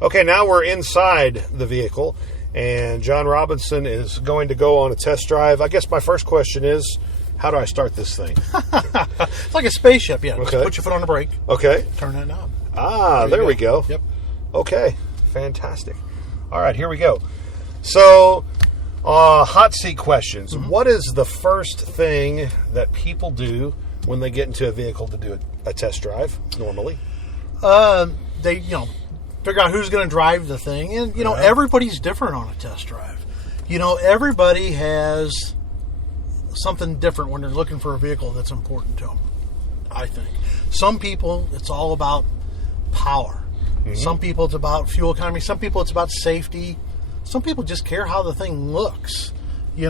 Okay, now we're inside the vehicle, and John Robinson is going to go on a test drive. I guess my first question is, how do I start this thing? It's like a spaceship, yeah. Okay. Just put your foot on the brake. Okay. Turn that knob. There we go. Yep. Okay, fantastic. All right, here we go. So, hot seat questions. Mm-hmm. What is the first thing that people do when they get into a vehicle to do a test drive, normally? They, figure out who's going to drive the thing. And, everybody's different on a test drive. Everybody has something different when they're looking for a vehicle that's important to them, I think. Some people, it's all about power. Mm-hmm. Some people, it's about fuel economy. Some people, it's about safety. Some people just care how the thing looks. We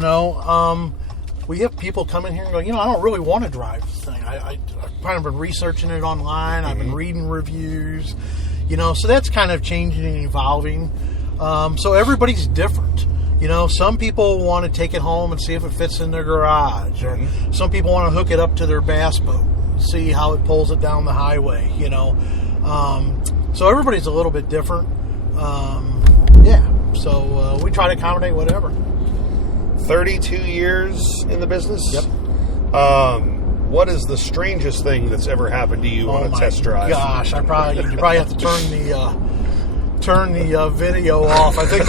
have people come in here and go, I don't really want to drive the thing. I've kind of been researching it online. I've been reading reviews. So that's kind of changing and evolving. So everybody's different. Some people want to take it home and see if it fits in their garage. Or some people want to hook it up to their bass boat and see how it pulls it down the highway, So everybody's a little bit different. So we try to accommodate whatever. 32 years in the business? Yep. What is the strangest thing that's ever happened to you on a test drive? Gosh, you probably have to turn the video off. I think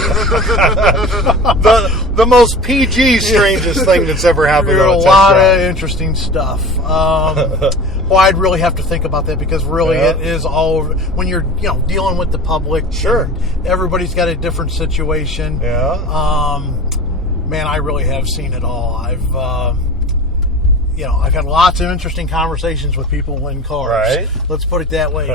the most PG strangest thing that's ever happened on a test lot drive. of interesting stuff. I'd really have to think about that because really it is all over. When you're dealing with the public. Sure. Everybody's got a different situation. Yeah. Man, I really have seen it all. I've had lots of interesting conversations with people in cars. Right. Let's put it that way,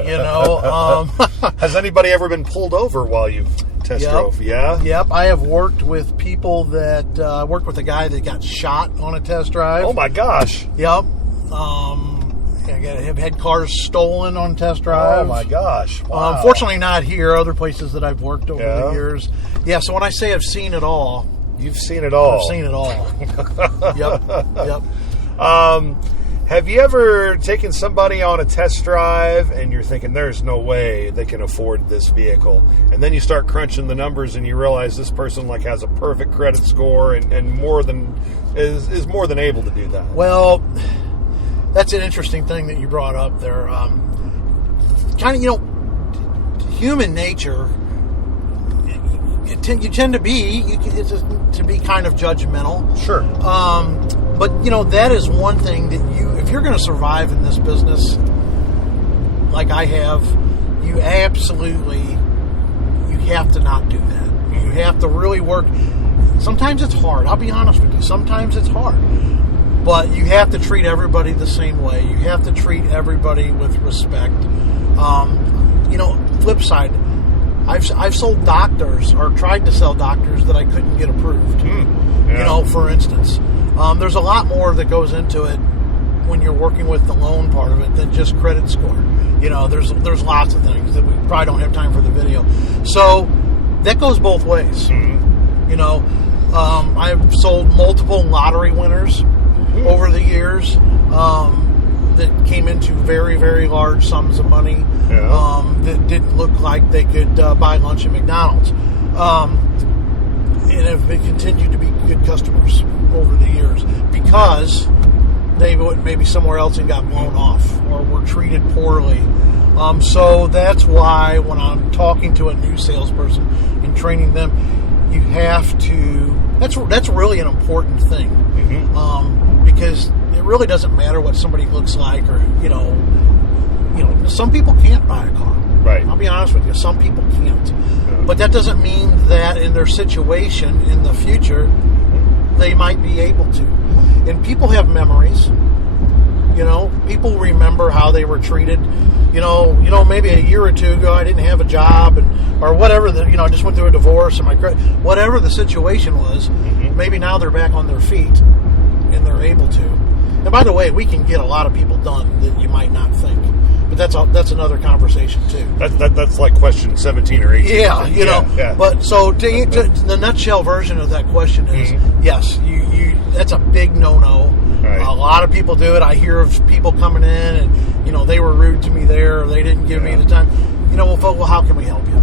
Has anybody ever been pulled over while you've test drove? Yeah? Yep. I have worked with people that... worked with a guy that got shot on a test drive. Oh, my gosh. Yep. I've had cars stolen on test drive. Oh, my gosh. Wow. Unfortunately, not here. Other places that I've worked over the years. Yeah, so when I say I've seen it all... You've seen it all. I've seen it all. Yep. Have you ever taken somebody on a test drive and you're thinking there's no way they can afford this vehicle, and then you start crunching the numbers and you realize this person has a perfect credit score and is more than able to do that? Well, that's an interesting thing that you brought up there. Human nature. You tend to be kind of judgmental. Sure. But that is one thing that if you're going to survive in this business, like I have, you have to not do that. You have to really work. Sometimes it's hard. I'll be honest with you. Sometimes it's hard. But you have to treat everybody the same way. You have to treat everybody with respect. Flip side, I've sold doctors or tried to sell doctors that I couldn't get approved. For instance. There's a lot more that goes into it when you're working with the loan part of it than just credit score. There's lots of things that we probably don't have time for the video. So that goes both ways. I've sold multiple lottery winners over the years that came into very, very large sums of money that didn't look like they could buy lunch at McDonald's. And have continued to be good customers over the years because they went maybe somewhere else and got blown off or were treated poorly. So that's why when I'm talking to a new salesperson and training them, you have to. That's really an important thing because it really doesn't matter what somebody looks like or some people can't buy a car. Right. I'll be honest with you. Some people can't. But that doesn't mean that in their situation in the future, they might be able to. And people have memories. People remember how they were treated. Maybe a year or two ago, I didn't have a job or whatever. I just went through a divorce and whatever the situation was. Maybe now they're back on their feet and they're able to. And by the way, we can get a lot of people done that you might not think. But that's another conversation too. That's like question 17 or 18. Yeah. But so the nutshell version of that question is yes, you that's a big no-no. Right. A lot of people do it. I hear of people coming in and they were rude to me there, or they didn't give me the time. Well, how can we help you?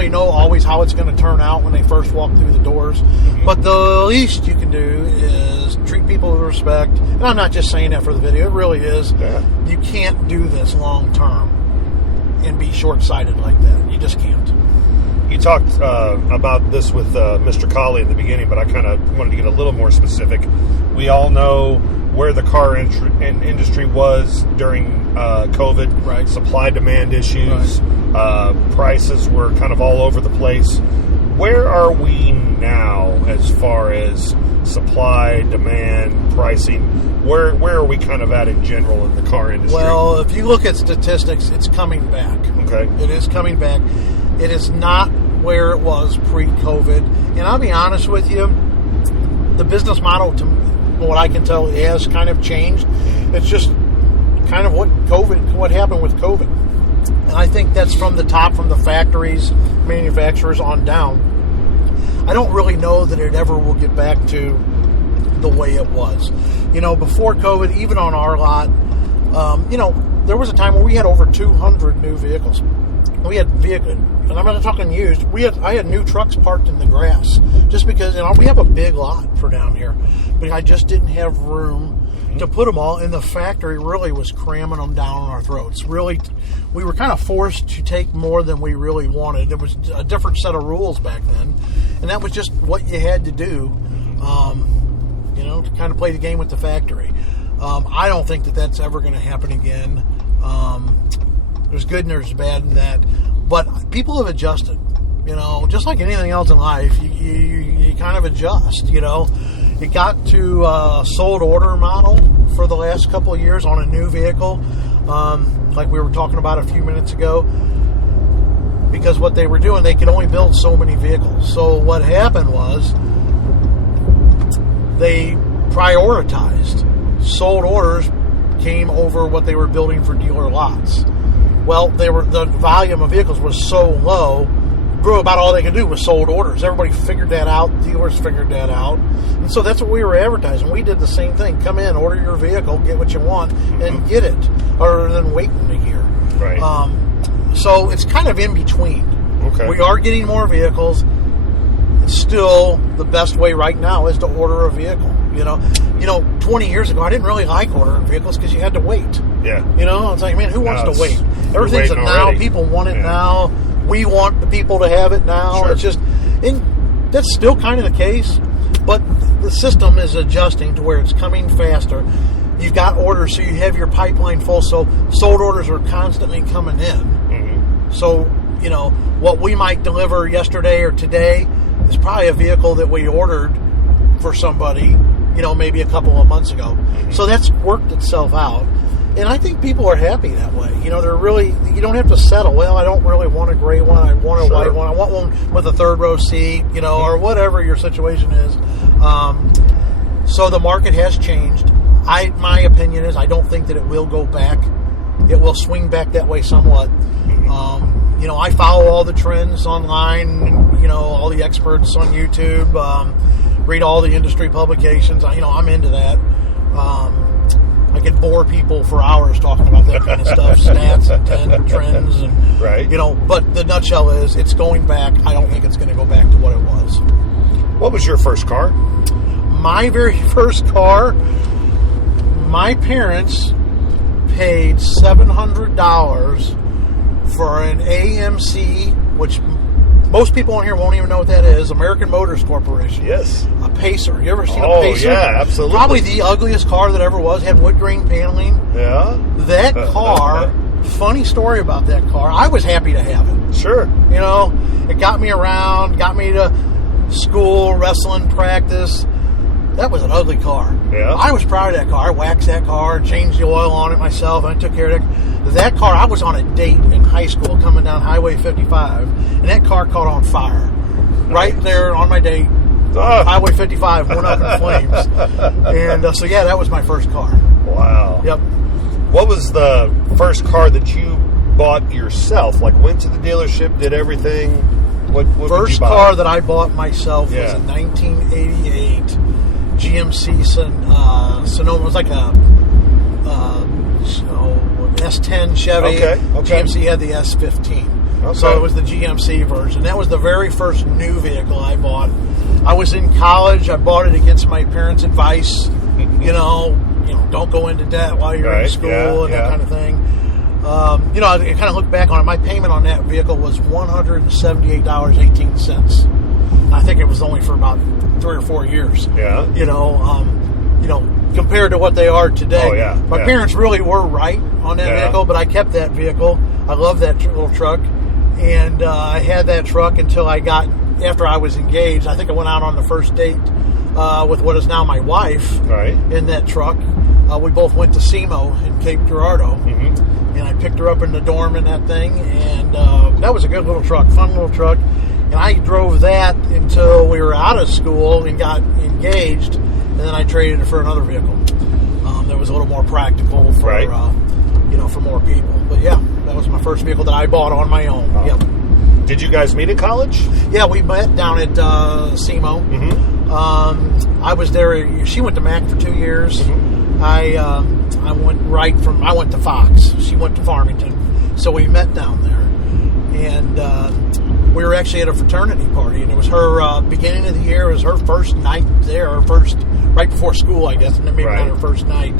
really know always how it's going to turn out when they first walk through the doors. But the least you can do is treat people with respect. And I'm not just saying that for the video. It really is. Yeah. You can't do this long term and be short-sighted like that. You just can't. You talked about this with Mr. Colley in the beginning, but I kind of wanted to get a little more specific. We all know where the car industry was during COVID. Right. Supply-demand issues. Right. Prices were kind of all over the place. Where are we now as far as supply, demand, pricing? Where are we kind of at in general in the car industry? Well, if you look at statistics, it's coming back. Okay. It is coming back. It is not where it was pre-COVID. And I'll be honest with you, the business model, to what I can tell, has kind of changed. It's just kind of what happened with COVID. And I think that's from the top, from the factories, manufacturers on down. I don't really know that it ever will get back to the way it was. Before COVID, even on our lot, there was a time where we had over 200 new vehicles. We had vehicles, and I'm not talking used. I had new trucks parked in the grass just because we have a big lot for down here, but I just didn't have room to put them all, and the factory really was cramming them down on our throats. Really, we were kind of forced to take more than we really wanted. There was a different set of rules back then, and that was just what you had to do, to kind of play the game with the factory. I don't think that that's ever going to happen again. There's good and there's bad in that, but people have adjusted. Just like anything else in life, you kind of adjust. It got to a sold order model for the last couple of years on a new vehicle, like we were talking about a few minutes ago, because what they were doing, they could only build so many vehicles. So what happened was they prioritized. Sold orders came over what they were building for dealer lots. Well, the volume of vehicles was so low, about all they could do was sold orders. Everybody figured that out. Dealers figured that out. And so that's what we were advertising. We did the same thing. Come in, order your vehicle, get what you want, and get it, other than waiting a year. Right. So it's kind of in between. Okay. We are getting more vehicles. Still, the best way right now is to order a vehicle. 20 years ago, I didn't really like ordering vehicles because you had to wait. Yeah. It's like, man, who wants to wait? Everything's waiting now. already. People want it now. We want the people to have it now. Sure. It's just, and that's still kind of the case, but the system is adjusting to where it's coming faster. You've got orders, so you have your pipeline full. So sold orders are constantly coming in. Mm-hmm. So, what we might deliver yesterday or today is probably a vehicle that we ordered for somebody, maybe a couple of months ago. Mm-hmm. So that's worked itself out. And I think people are happy that way. They're really, you don't have to settle. Well, I don't really want a gray one. I want a white one. I want one with a third row seat, or whatever your situation is. So the market has changed. My opinion is I don't think that it will go back. It will swing back that way somewhat. I follow all the trends online, all the experts on YouTube, read all the industry publications. I'm into that. I could bore people for hours talking about that kind of stuff, stats and trends, and right. But the nutshell is it's going back. I don't think it's going to go back to what it was. What was your first car? My very first car, my parents paid $700 for an AMC, which most people on here won't even know what that is, American Motors Corporation. Yes. A Pacer. You ever seen a Pacer? Oh, yeah, absolutely. Probably the ugliest car that ever was. Had wood grain paneling. Yeah. That car, funny story about that car, I was happy to have it. Sure. It got me around, got me to school, wrestling practice. That was an ugly car. Yeah. I was proud of that car. I waxed that car, changed the oil on it myself, and I took care of it. That car, I was on a date in high school coming down Highway 55, and that car caught on fire. Right there on my date. Highway 55 went up in flames. And that was my first car. Wow. Yep. What was the first car that you bought yourself? Like, went to the dealership, did everything? What first did you buy? Car that I bought myself was a 1988 GMC Sonoma. It was like a S10 Chevy. Okay. GMC had the S15. Okay. So it was the GMC version. That was the very first new vehicle I bought. I was in college. I bought it against my parents' advice. Don't go into debt while you're in school and that kind of thing. I kind of look back on it. My payment on that vehicle was $178.18. I think it was only for about 3 or 4 years. Yeah. Compared to what they are today. Oh, yeah. My parents really were right on that vehicle, but I kept that vehicle. I love that little truck. And I had that truck until after I was engaged. I think I went out on the first date with what is now my wife in that truck. We both went to SEMO in Cape Girardeau. Mm-hmm. And I picked her up in the dorm in that thing. And that was a good little truck, fun little truck. And I drove that until we were out of school and got engaged. And then I traded it for another vehicle that was a little more practical for for more people. But yeah, that was my first vehicle that I bought on my own. Oh. Yep. Did you guys meet at college? Yeah, we met down at SEMO. Mm-hmm. I was there. She went to Mac for 2 years. Mm-hmm. I went to Fox. She went to Farmington. So we met down there, and we were actually at a fraternity party, and it was her beginning of the year. It was her first night there, right before school, I guess, and maybe not her first night.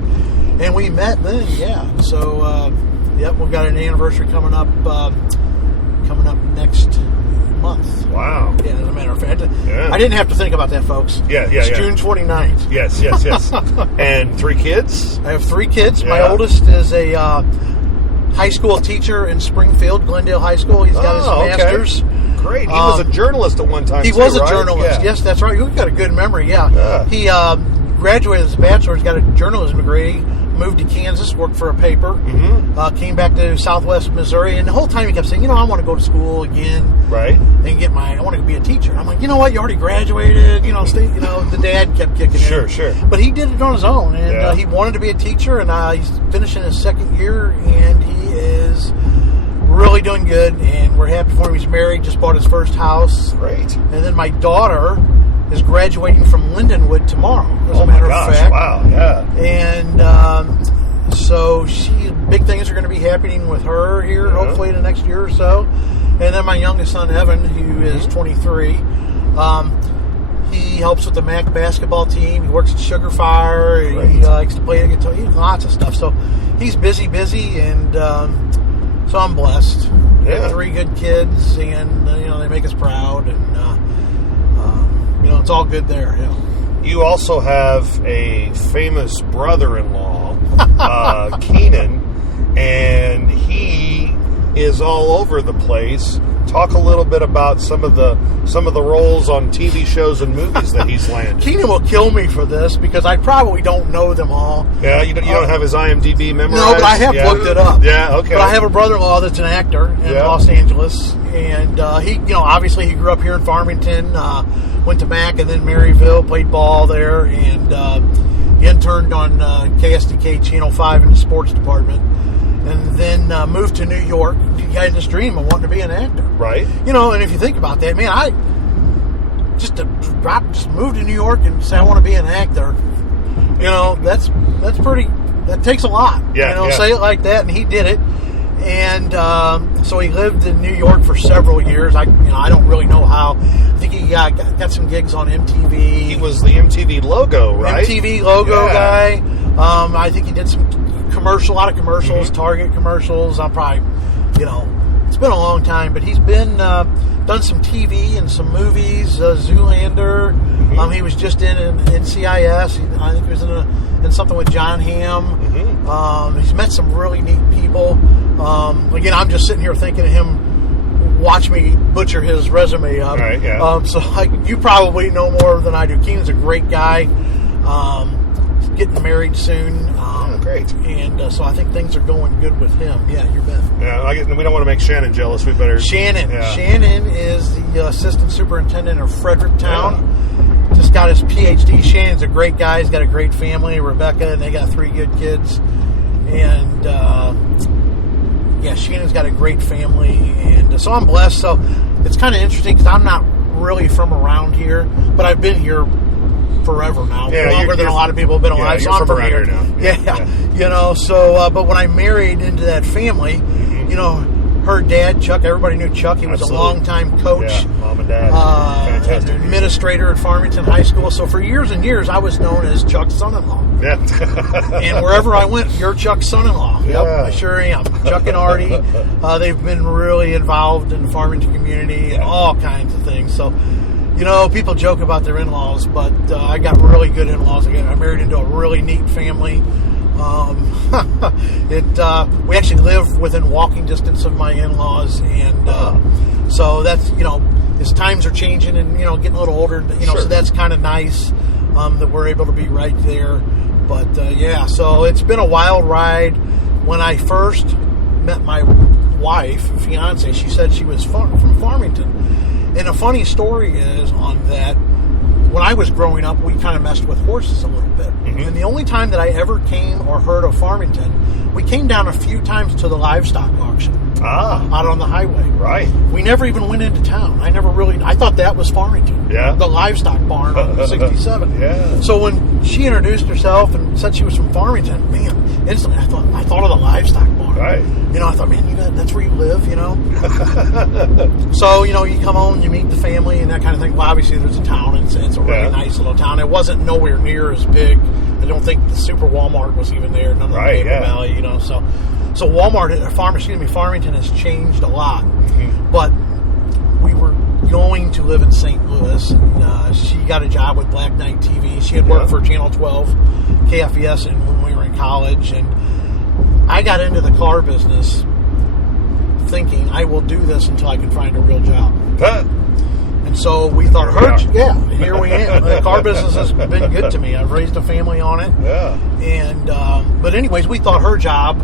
And we met then, yeah. So, we've got an anniversary coming up next month. Wow. Yeah, as a matter of fact. I didn't have to think about that, folks. It's June 29th. Yes. And 3 kids? I have 3 kids. Yeah. My oldest is a high school teacher in Springfield, Glendale High School. He's got his master's. Great. He was a journalist at one time. He was a journalist. Yeah. Yes, that's right. You've got a good memory. Yeah. He graduated with his bachelor's, got a journalism degree, moved to Kansas, worked for a paper, came back to Southwest Missouri, and the whole time he kept saying, I want to go to school again, and I want to be a teacher. I'm like, you know what? You already graduated. The dad kept kicking in. Sure. But he did it on his own, and he wanted to be a teacher, and he's finishing his 2nd year, and he is really doing good, and we're happy for him. He's married, just bought his first house. Great. And then my daughter is graduating from Lindenwood tomorrow, as a matter of fact. Wow, yeah. And so big things are going to be happening with her here, hopefully in the next year or so. And then my youngest son, Evan, who is 23, he helps with the MAC basketball team. He works at Sugar Fire. He likes to play the guitar. Lots of stuff. So he's busy, and so I'm blessed. Yeah. 3 good kids, and they make us proud, and it's all good there. Yeah. You also have a famous brother-in-law, Keenan, and he is all over the place. Talk a little bit about some of the roles on TV shows and movies that he's landed. Keenan will kill me for this because I probably don't know them all. Yeah, you don't have his IMDb memorized? No, but I have looked it up. Yeah, okay. But I have a brother-in-law that's an actor in Los Angeles, and he, obviously he grew up here in Farmington, went to Mac and then Maryville, played ball there, and he interned on KSDK Channel 5 in the sports department, and then moved to New York. He had this dream of wanting to be an actor. Right. And if you think about that, man, I just moved to New York and say I want to be an actor. That's pretty. That takes a lot. Yeah. Say it like that, and he did it. And so he lived in New York for several years. I don't really know how. I think he got some gigs on MTV. He was the MTV logo, right? MTV logo guy. I think he did a lot of commercials, Target commercials. I'm probably, it's been a long time, but he's been done some TV and some movies. Zoolander. He was just in NCIS. I think he was in something with John Hamm. He's met some really neat people. Again, I'm just sitting here thinking of him. Watch me butcher his resume up. Right, yeah. So you probably know more than I do. Keenan's a great guy. Getting married soon. Great. And so I think things are going good with him. Yeah, you bet. Yeah, we don't want to make Shannon jealous. We better. Shannon. Yeah. Shannon is the assistant superintendent of Fredericktown. Yeah. Just got his PhD. Shannon's a great guy. He's got a great family. Rebecca, and they got 3 good kids. And Shannon's got a great family. And so I'm blessed. So it's kind of interesting because I'm not really from around here, but I've been here forever now, longer than a lot of people have been alive. So I'm from here now. Yeah. So but when I married into that family, her dad, Chuck, everybody knew Chuck. He was Absolutely. a longtime coach. Yeah, mom and dad. Fantastic. An administrator at Farmington High School. So for years and years, I was known as Chuck's son-in-law. Yeah. And wherever I went, you're Chuck's son-in-law. Yeah. Yep, I sure am. Chuck and Artie, they've been really involved in the Farmington community and all kinds of things. So, people joke about their in-laws, but I got really good in-laws. I married into a really neat family. We actually live within walking distance of my in-laws, and so that's as times are changing and getting a little older, Sure. So that's kind of nice that we're able to be right there. But so it's been a wild ride. When I first met my wife, fiance, she said she was from Farmington, and a funny story is on that. When I was growing up, we kind of messed with horses a little bit. Mm-hmm. And the only time that I ever came or heard of Farmington, we came down a few times to the livestock auction out on the highway. Right. We never even went into town. I thought that was Farmington. Yeah. The livestock barn on 67. Yeah. So when she introduced herself and said she was from Farmington, man, instantly I thought of the livestock barn. Right. I thought, man, that's where you live, So, you come home, you meet the family and that kind of thing. Well, obviously there's a town. It's a really nice little town. It wasn't nowhere near as big. I don't think the Super Walmart was even there. None of the Maple Valley, So Farmington has changed a lot. Mm-hmm. But we were going to live in St. Louis, and she got a job with Black Knight TV. She had worked for Channel 12, KFES, and when we were in college, and I got into the car business thinking I will do this until I can find a real job. And so we thought, here we are. The car business has been good to me. I've raised a family on it. Yeah. And but anyways, we thought her job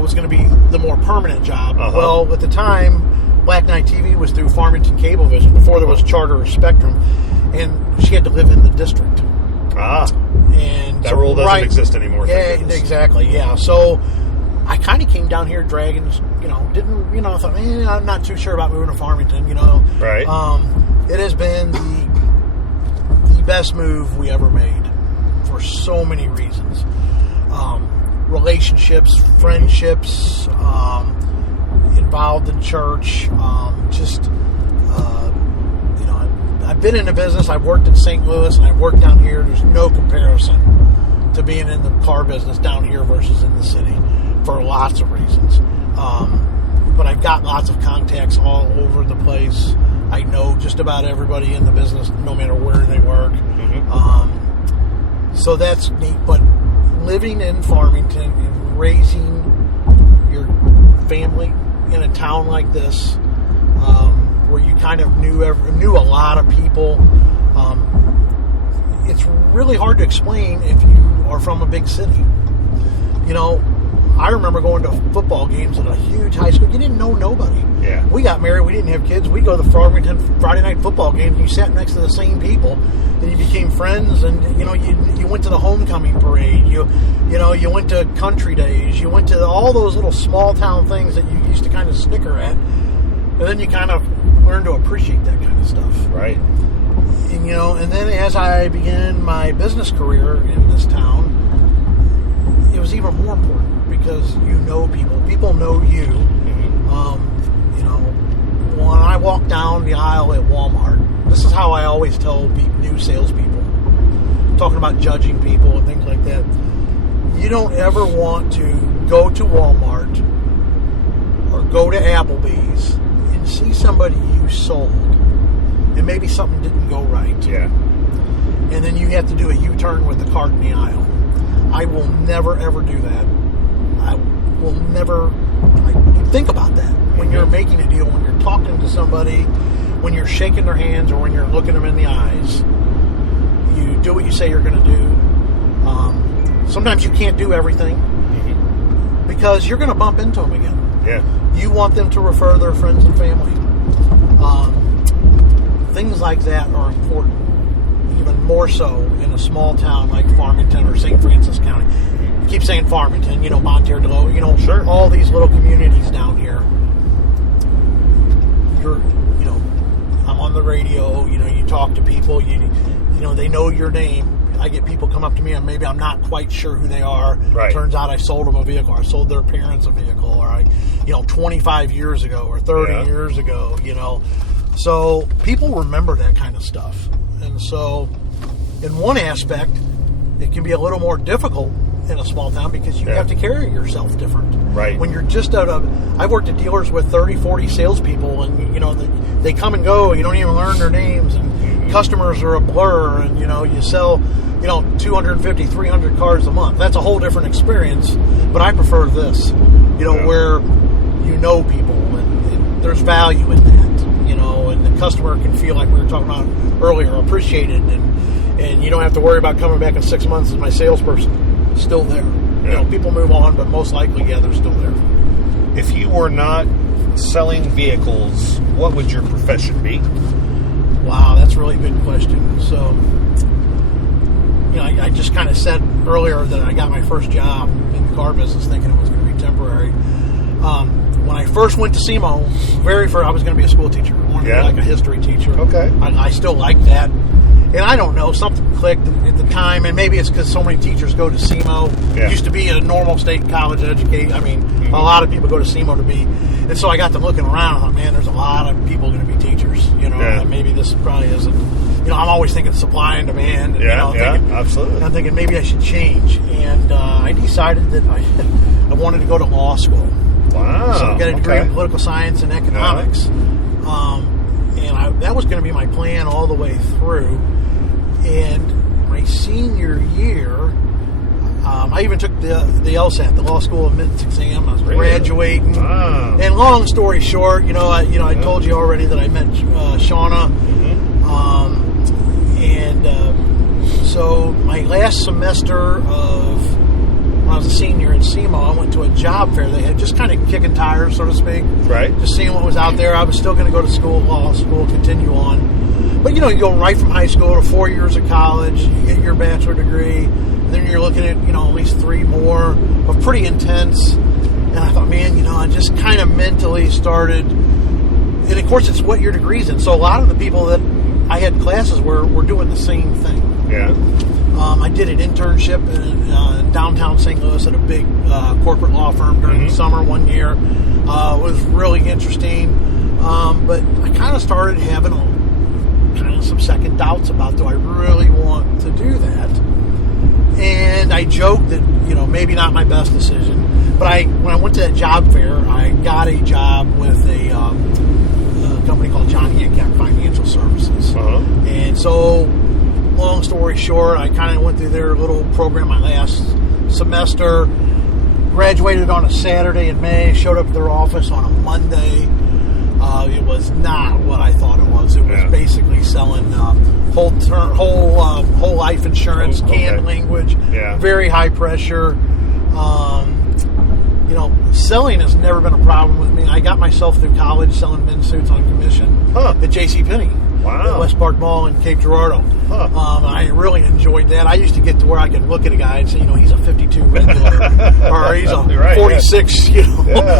was going to be the more permanent job. Uh-huh. Well, at the time, Black Knight TV was through Farmington Cablevision before there was Charter or Spectrum, and she had to live in the district. And that rule doesn't exist anymore. Yeah, exactly. Yeah. So I kind of came down here dragging, I thought, I'm not too sure about moving to Farmington, Right. It has been the best move we ever made for so many reasons. Relationships, friendships, involved in church, I've been in the business. I've worked in St. Louis and I've worked down here. There's no comparison to being in the car business down here versus in the city for lots of reasons. But I've got lots of contacts all over the place. I know just about everybody in the business, no matter where they work. Mm-hmm. So that's neat. But living in Farmington and raising your family in a town like this, where you kind of knew a lot of people, it's really hard to explain if you are from a big city. I remember going to football games at a huge high school. You didn't know nobody. Yeah. We got married. We didn't have kids. We go to the Farmington Friday night football games. You sat next to the same people, and you became friends. And you went to the homecoming parade. You went to country days. You went to all those little small town things that you used to kind of snicker at, and then you kind of learn to appreciate that kind of stuff. Right. And then as I began my business career in this town, it was even more important because people know you. Mm-hmm. When I walk down the aisle at Walmart, this is how I always tell new salespeople, talking about judging people and things like that. You don't ever want to go to Walmart or go to Applebee's and see somebody you sold and maybe something didn't go right. Yeah. And then you have to do a U-turn with the cart in the aisle. I will never, ever do that. I will never think about that when you're making a deal, when you're talking to somebody, when you're shaking their hands, or when you're looking them in the eyes. You do what you say you're going to do. Sometimes you can't do everything because you're going to bump into them again. Yeah. You want them to refer their friends and family. Things like that are important, even more so in a small town like Farmington or St. Francis County. I keep saying Farmington, Bonne Terre, Sure. All these little communities down here. I'm on the radio, you talk to people, they know your name. I get people come up to me and maybe I'm not quite sure who they are. Right. Turns out I sold them a vehicle, or I sold their parents a vehicle, or 25 years ago or 30 years ago, So people remember that kind of stuff. And so in one aspect, it can be a little more difficult in a small town because you have to carry yourself different. Right. When you're just I've worked at dealers with 30, 40 salespeople, and, they come and go. You don't even learn their names, and customers are a blur, and, you sell, 250, 300 cars a month. That's a whole different experience, but I prefer this, where people, and there's value in that, and the customer can feel like we were talking about earlier, appreciated, and you don't have to worry about coming back in 6 months as my salesperson. Still there. People move on, but most likely, they're still there. If you were not selling vehicles, what would your profession be? Wow, that's a really good question. So, I just kind of said earlier that I got my first job in the car business thinking it was going to be temporary. When I first went to SEMO, I was going to be a school teacher. I wanted to be like a history teacher. Okay. I still like that. And I don't know, something clicked at the time, and maybe it's because so many teachers go to SEMO. Yeah. It used to be a normal state college education. I mean, a lot of people go to SEMO to be. And so I got to looking around, and I thought, man, there's a lot of people going to be teachers. Maybe this probably isn't. I'm always thinking supply and demand. And, absolutely. I'm thinking maybe I should change. And I decided that I wanted to go to law school. Wow. So I got a degree in political science and economics. And that was going to be my plan all the way through. And my senior year, I even took the LSAT, the Law School Admittance Exam. I was graduating. Wow. And long story short, I told you already that I met Shauna. So my last semester of when I was a senior at SEMO, I went to a job fair. They had just kind of kicking tires, so to speak. Right. Just seeing what was out there. I was still going to go to school, law school, continue on. But, you go right from high school to 4 years of college, you get your bachelor degree, and then you're looking at, at least 3 more of pretty intense. And I thought, man, I just kind of mentally started. And, of course, it's what your degree's in. So a lot of the people that I had classes were doing the same thing. Yeah. I did an internship in downtown St. Louis at a big corporate law firm during the summer 1 year. It was really interesting. But I kind of started having some second doubts about, do I really want to do that? And I joked that, maybe not my best decision. But when I went to that job fair, I got a job with a company called John Hancock Financial Services. Uh-huh. And so, long story short, I kind of went through their little program my last semester, graduated on a Saturday in May, showed up at their office on a Monday. It was not what I thought it was. It was basically selling whole life insurance, canned language, very high pressure. Selling has never been a problem with me. I got myself through college selling men's suits on commission at JCPenney. Wow. At West Park Mall in Cape Girardeau. I really enjoyed that. I used to get to where I could look at a guy and say, he's a 52 regular, or he's a 46,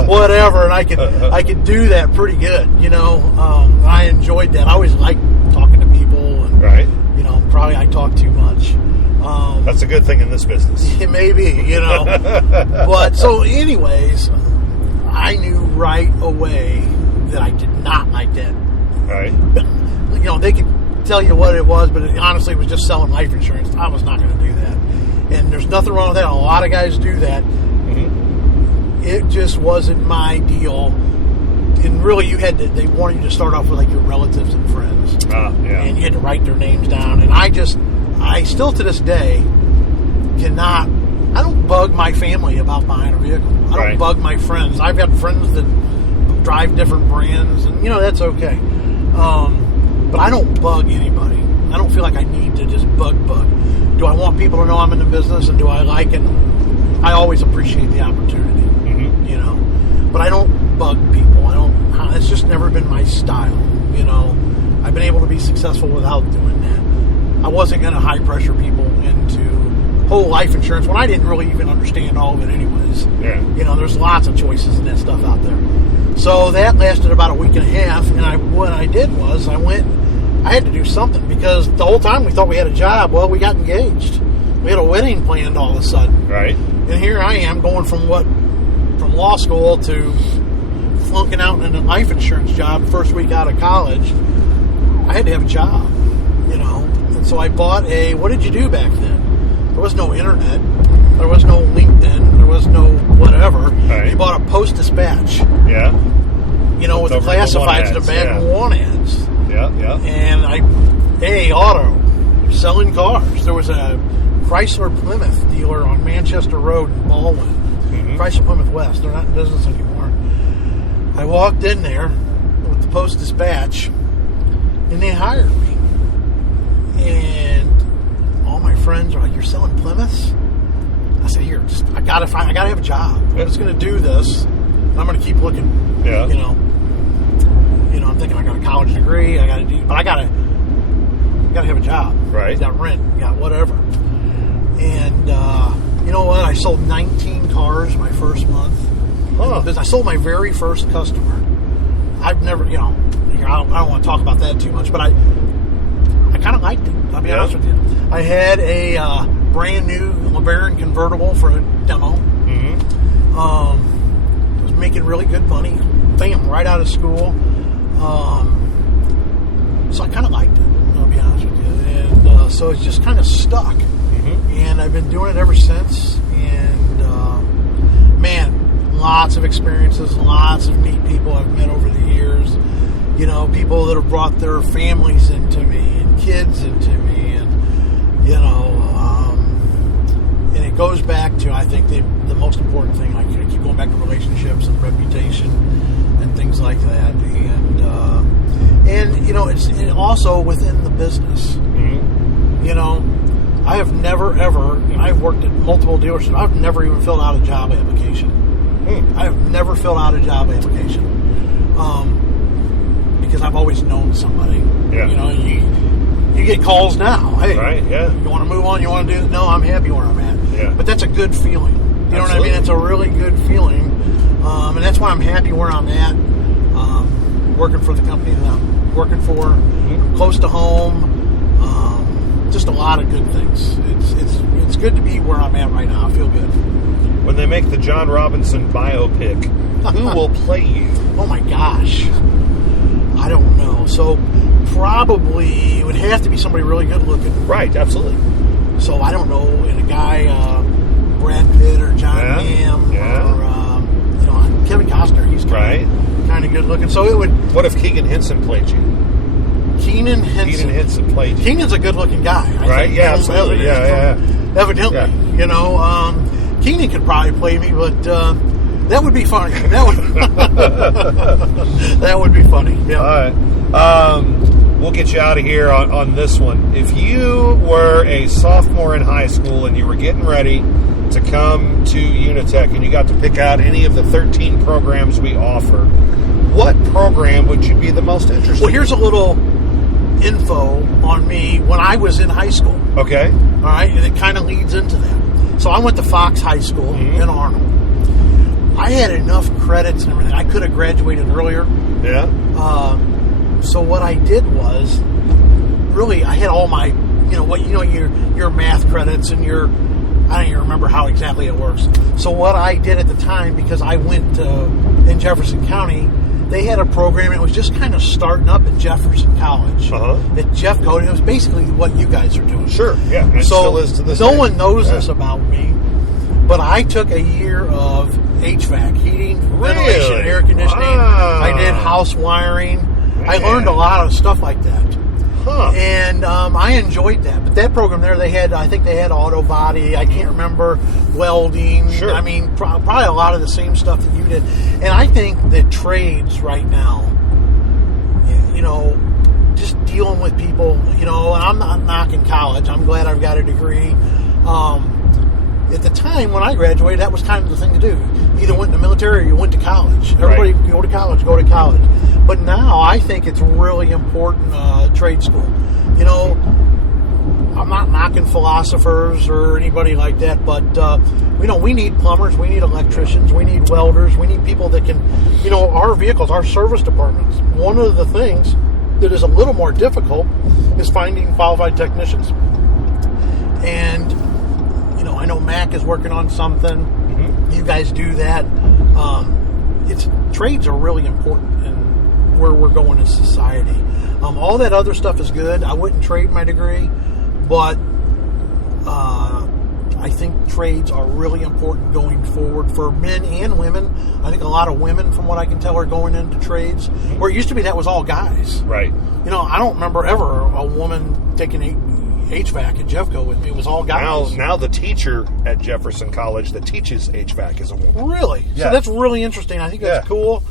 whatever, and I could do that pretty good. I enjoyed that. I always liked talking to people, and probably I talk too much. That's a good thing in this business. It may be, But so, anyways, I knew right away that I did not like that. Right. They could tell you what it was, but honestly, it was just selling life insurance. I was not going to do that. And there's nothing wrong with that. A lot of guys do that. Mm-hmm. It just wasn't my deal. And really, they wanted you to start off with like your relatives and friends. And you had to write their names down. And I still to this day I don't bug my family about buying a vehicle. I don't bug my friends. I've got friends that drive different brands, and that's okay. But I don't bug anybody. I don't feel like I need to just bug. Do I want people to know I'm in the business, and do I like it? I always appreciate the opportunity, But I don't bug people. It's just never been my style, I've been able to be successful without doing that. I wasn't going to high pressure people into whole life insurance when I didn't really even understand all of it anyways. Yeah. There's lots of choices and that stuff out there. So that lasted about a week and a half, and what I did was I went I had to do something because the whole time we thought we had a job. Well, we got engaged. We had a wedding planned all of a sudden. Right. And here I am going from law school to flunking out in a life insurance job first week out of college. I had to have a job, And so I bought what did you do back then? There was no internet. There was no LinkedIn. There was no whatever. Right. You bought a Post-Dispatch. Yeah. With the classifieds, the bad one ads. Yeah. And auto, selling cars. There was a Chrysler Plymouth dealer on Manchester Road in Baldwin. Mm-hmm. Chrysler Plymouth West. They're not in business anymore. I walked in there with the Post-Dispatch, and they hired me. And all my friends are like, "You're selling Plymouths?" I said, "Here, I gotta have a job. I'm just gonna do this. And I'm gonna keep looking." Yeah. I'm thinking I got a college degree. I gotta have a job. Right. Got rent. Got whatever. And you know what? I sold 19 cars my first month. Huh. I sold my very first customer. I've never, I don't want to talk about that too much, but I kind of liked it. I'll be honest with you. I had a brand new LeBaron convertible for a demo. Mm-hmm. Was making really good money. Bam, right out of school. So I kind of liked it. I'll be honest with you. And so it's just kind of stuck. Mm-hmm. And I've been doing it ever since. And man, lots of experiences, lots of neat people I've met over the years. People that have brought their families into me and kids into me, and and it goes back to, I think, the most important thing. I keep going back to relationships and reputation and things like that, and it's also within the business. Mm-hmm. I have never ever. I've worked at multiple dealerships. I've never even filled out a job application. I have never filled out a job application. Because I've always known somebody. Yeah. You get calls now. Hey, right, yeah. You want to move on? You want to do? No, I'm happy where I'm at. Yeah. But that's a good feeling. You know Absolutely. what I mean? It's a really good feeling, and that's why I'm happy where I'm at. Working for the company that I'm working for, Mm-hmm. close to home. Just a lot of good things. It's good to be where I'm at right now. I feel good. When they make the John Robinson biopic, who will play you? Oh my gosh. I don't know. So probably it would have to be somebody really good looking. Right, absolutely. So I don't know. And a guy, Brad Pitt or John Hamm or Kevin Costner. He's kind of good looking. So it would. What if Keegan Henson played you? Keenan Henson played you. Keenan's a good looking guy. I think. Yeah, absolutely. Evidently, Yeah. Keenan could probably play me, but that would be funny. That would be funny. Yeah. All right. We'll get you out of here on this one. If you were a sophomore in high school and you were getting ready to come to UniTec and you got to pick out any of the 13 programs we offer, what program would you be the most interested in? Well, here's a little info on me when I was in high school. Okay. All right, and it kind of leads into that. So I went to Fox High School in Arnold. I had enough credits and everything. I could have graduated earlier. Yeah. So what I did was, really, I had all my, your math credits and your, I don't even remember how exactly it works. So what I did at the time, because I went in Jefferson County, they had a program. It was just kind of starting up at Jefferson College. At Jeffco, and it was basically what you guys are doing. Sure, yeah. And so still is to this no day. one knows this about me, but I took a year of HVAC, heating, ventilation, and air conditioning. Wow. I did house wiring. Man. I learned a lot of stuff like that. Huh. And I enjoyed that. But that program there, I think they had auto body. I can't remember, welding. Sure. I mean, probably a lot of the same stuff that you did. And I think that trades right now, just dealing with people, and I'm not knocking college. I'm glad I've got a degree. At the time when I graduated, that was kind of the thing to do. You either went in the military or you went to college. Everybody, go to college. But now I think it's really important, trade school. I'm not knocking philosophers or anybody like that, but we need plumbers, we need electricians, we need welders, we need people that can, our vehicles, our service departments. One of the things that is a little more difficult is finding qualified technicians. And, I know Mac is working on something. Mm-hmm. You guys do that. Trades are really important in where we're going as society. All that other stuff is good. I wouldn't trade my degree, but I think trades are really important going forward for men and women. I think a lot of women, from what I can tell, are going into trades. Mm-hmm. Where it used to be that was all guys. Right. I don't remember ever a woman taking HVAC at Jeffco with me. It was all guys. Now the teacher at Jefferson College that teaches HVAC is a woman. Really? Yeah. So that's really interesting. I think that's cool.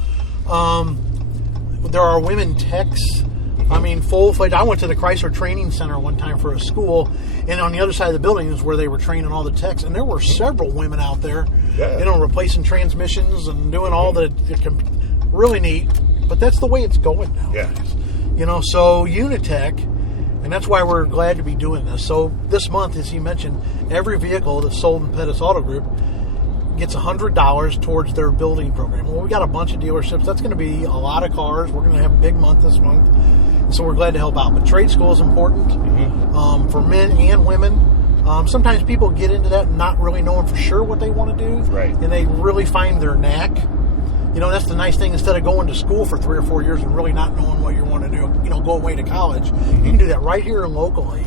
There are women techs. I mean, full-fledged. I went to the Chrysler Training Center one time for a school, and on the other side of the building is where they were training all the techs, and there were several women out there, replacing transmissions and doing all the really neat. But that's the way it's going now. Yeah. So UniTec, and that's why we're glad to be doing this. So this month, as he mentioned, every vehicle that's sold in Pettus Auto Group gets $100 towards their building program. Well, we got a bunch of dealerships. That's going to be a lot of cars. We're going to have a big month this month. And so we're glad to help out. But trade school is important for men and women. Sometimes people get into that not really knowing for sure what they want to do. Right. And they really find their knack. That's the nice thing. Instead of going to school for 3 or 4 years and really not knowing what you want to do, go away to college, you can do that right here locally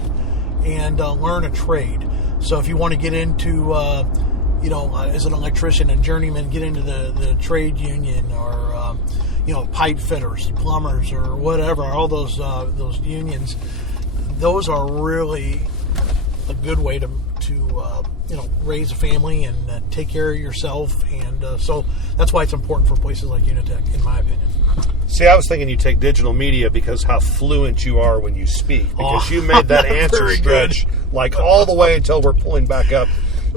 and learn a trade. So if you want to get into, as an electrician and journeyman, get into the trade union or, pipe fitters, plumbers, or whatever, all those unions, those are really a good way to raise a family and take care of yourself. And so that's why it's important for places like UniTec, in my opinion. See, I was thinking you take digital media because how fluent you are when you speak. Because you made that answer stretch like all the way until we're pulling back up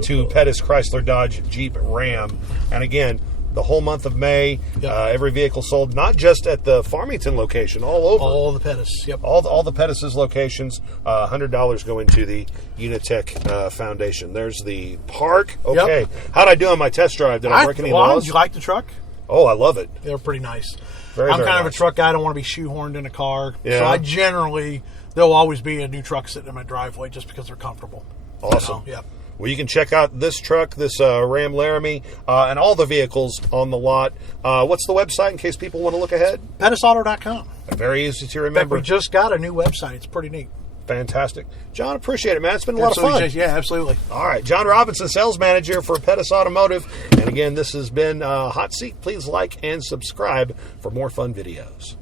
to Pettus, Chrysler, Dodge, Jeep, Ram. And again, the whole month of May, every vehicle sold, not just at the Farmington location, all over. All the Pettus, yep. All the Pettus' locations, $100 go into the UniTec Foundation. There's the park. Okay. Yep. How'd I do on my test drive? Did I break any laws? Did you like the truck? Oh, I love it. They're pretty nice. I'm kind nice. of a truck guy. I don't want to be shoehorned in a car. Yeah. So I generally, there'll always be a new truck sitting in my driveway just because they're comfortable. Awesome. Yeah. Well, you can check out this truck, this Ram Laramie, and all the vehicles on the lot. What's the website in case people want to look ahead? PettusAuto.com. Very easy to remember. In fact, we just got a new website. It's pretty neat. Fantastic. John, appreciate it, man. It's been a lot of fun. Yeah, absolutely. All right. John Robinson, sales manager for Pettus Automotive. And again, this has been Hot Seat. Please like and subscribe for more fun videos.